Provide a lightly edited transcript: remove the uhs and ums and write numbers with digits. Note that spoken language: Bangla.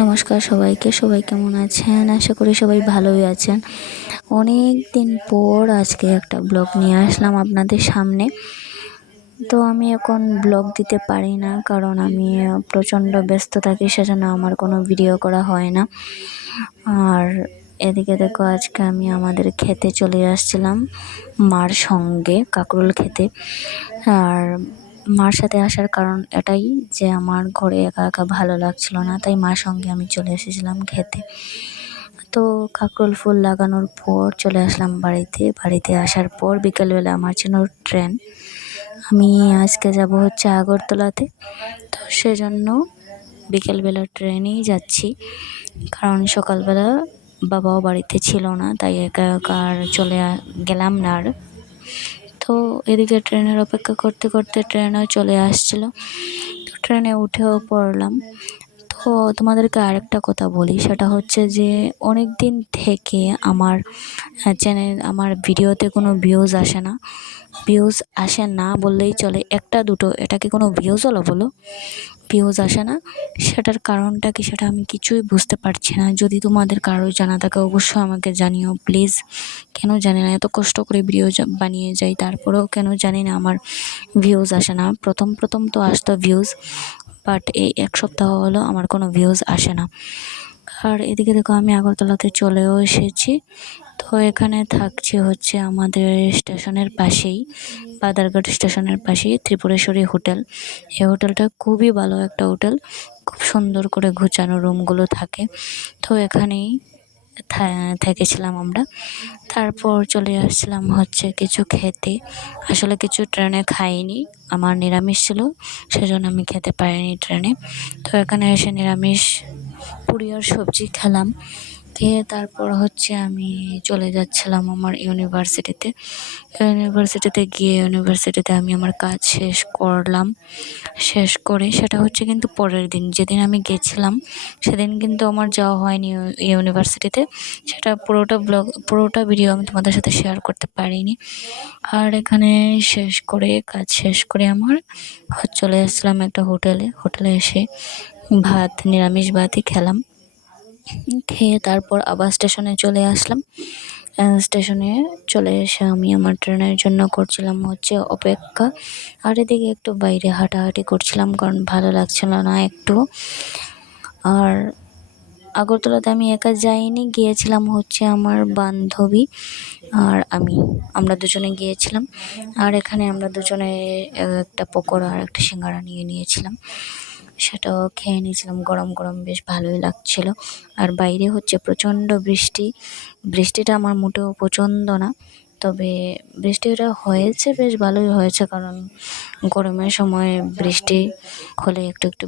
নমস্কার সবাইকে। সবাই কেমন আছেন? আশা করি সবাই ভালোই আছেন। অনেক দিন পর আজকে একটা ব্লগ নিয়ে আসলাম আপনাদের সামনে। তো আমি এখন ব্লগ দিতে পারি না, কারণ আমি প্রচণ্ড ব্যস্ত থাকি, সেজন্য আমার কোনো ভিডিও করা হয় না। আর এদিকে দেখো, আজকে আমি আমাদের খেতে চলে আসছিলাম মার সঙ্গে, কাঁকরোল খেতে। আর মার সাথে আসার কারণ এটাই যে আমার ঘরে একা একা ভালো লাগছিল না, তাই মার সঙ্গে আমি চলে এসেছিলাম খেতে। তো কাঁকরোল ফুল লাগানোর পর চলে আসলাম বাড়িতে আসার পর বিকেলবেলা আমার জন্য ট্রেন। আমি আজকে যাব হচ্ছে আগরতলাতে, তো সেজন্য বিকেলবেলা ট্রেনেই যাচ্ছি, কারণ সকালবেলা বাবাও বাড়িতে ছিল না, তাই একা একা আর গেলাম না আর। তো এদিকে ট্রেনের অপেক্ষা করতে করতে ট্রেনও চলে আসছিল, তো ট্রেনে উঠেও পড়লাম। তো তোমাদেরকে আরেকটা কথা বলি, সেটা হচ্ছে যে অনেক দিন থেকে আমার আমার ভিডিওতে কোনো ভিউজ আসে না বললেই চলে। একটা দুটো, এটা কি কোনো ভিউজ হলো বলো? ভিউজ আসে না, সেটার কারণটা কি সেটা আমি কিছুই বুঝতে পারছি না। যদি তোমাদের কারো জানা থাকে অবশ্যই আমাকে জানিও প্লিজ। কেন জানি না, এত কষ্ট করে ভিডিও বানিয়ে যাই, তারপরেও কেন জানি না আমার ভিউজ আসে না। প্রথম তো আসতো ভিউজ, বাট এই এক সপ্তাহ হলো আমার কোনো ভিউজ আসে না। আর এদিকে দেখো, আমি আগরতলাতে চলেও এসেছি। তো এখানে থাকছি হচ্ছে আমাদের স্টেশনের পাশেই, বাদারঘাট স্টেশনের পাশেই ত্রিপুরেশ্বরী হোটেল। এই হোটেলটা খুবই ভালো একটা হোটেল, খুব সুন্দর করে গোছানো রুমগুলো থাকে। তো এখানেই থেকেছিলাম আমরা। তারপর চলে আসছিলাম হচ্ছে কিছু খেতে। আসলে কিছু ট্রেনে খাইনি, আমার নিরামিষ ছিল, সেজন্য আমি খেতে পারিনি ট্রেনে। তো এখানে এসে নিরামিষ পুরি আর সবজি খেলাম। খেয়ে তারপর হচ্ছে আমি চলে যাচ্ছিলাম আমার ইউনিভার্সিটিতে গিয়ে ইউনিভার্সিটিতে আমি আমার কাজ শেষ করলাম। শেষ করে সেটা হচ্ছে কিন্তু পরের দিন, যেদিন আমি গেছিলাম সেদিন কিন্তু আমার যাওয়া হয়নি ইউনিভার্সিটিতে। সেটা পুরোটা ভিডিও আমি তোমাদের সাথে শেয়ার করতে পারিনি। আর এখানে কাজ শেষ করে আমার চলে আসলাম একটা হোটেলে এসে নিরামিষ ভাতই খেলাম। খেয়ে তারপর আবার স্টেশনে চলে আসলাম। স্টেশনে চলে এসে আমি আমার ট্রেনের জন্য করছিলাম হচ্ছে অপেক্ষা। আর এদিকে একটু বাইরে হাঁটাহাঁটি করছিলাম, কারণ ভালো লাগছিল না একটু। আর আগরতলাতে আমি একা যাইনি, গিয়েছিলাম হচ্ছে আমার বান্ধবী আর আমরা দুজনে গিয়েছিলাম। আর এখানে আমরা দুজনে একটা পকোড়া আর একটা সিঙ্গারা নিয়েছিলাম, সেটাও খেয়ে নিয়েছিলাম। গরম গরম বেশ ভালোই লাগছিল। আর বাইরে হচ্ছে প্রচণ্ড বৃষ্টিটা আমার মোটেও পছন্দ না, তবে বৃষ্টিটা হয়েছে, বেশ ভালোই হয়েছে, কারণ গরমের সময় বৃষ্টি হলে একটু একটু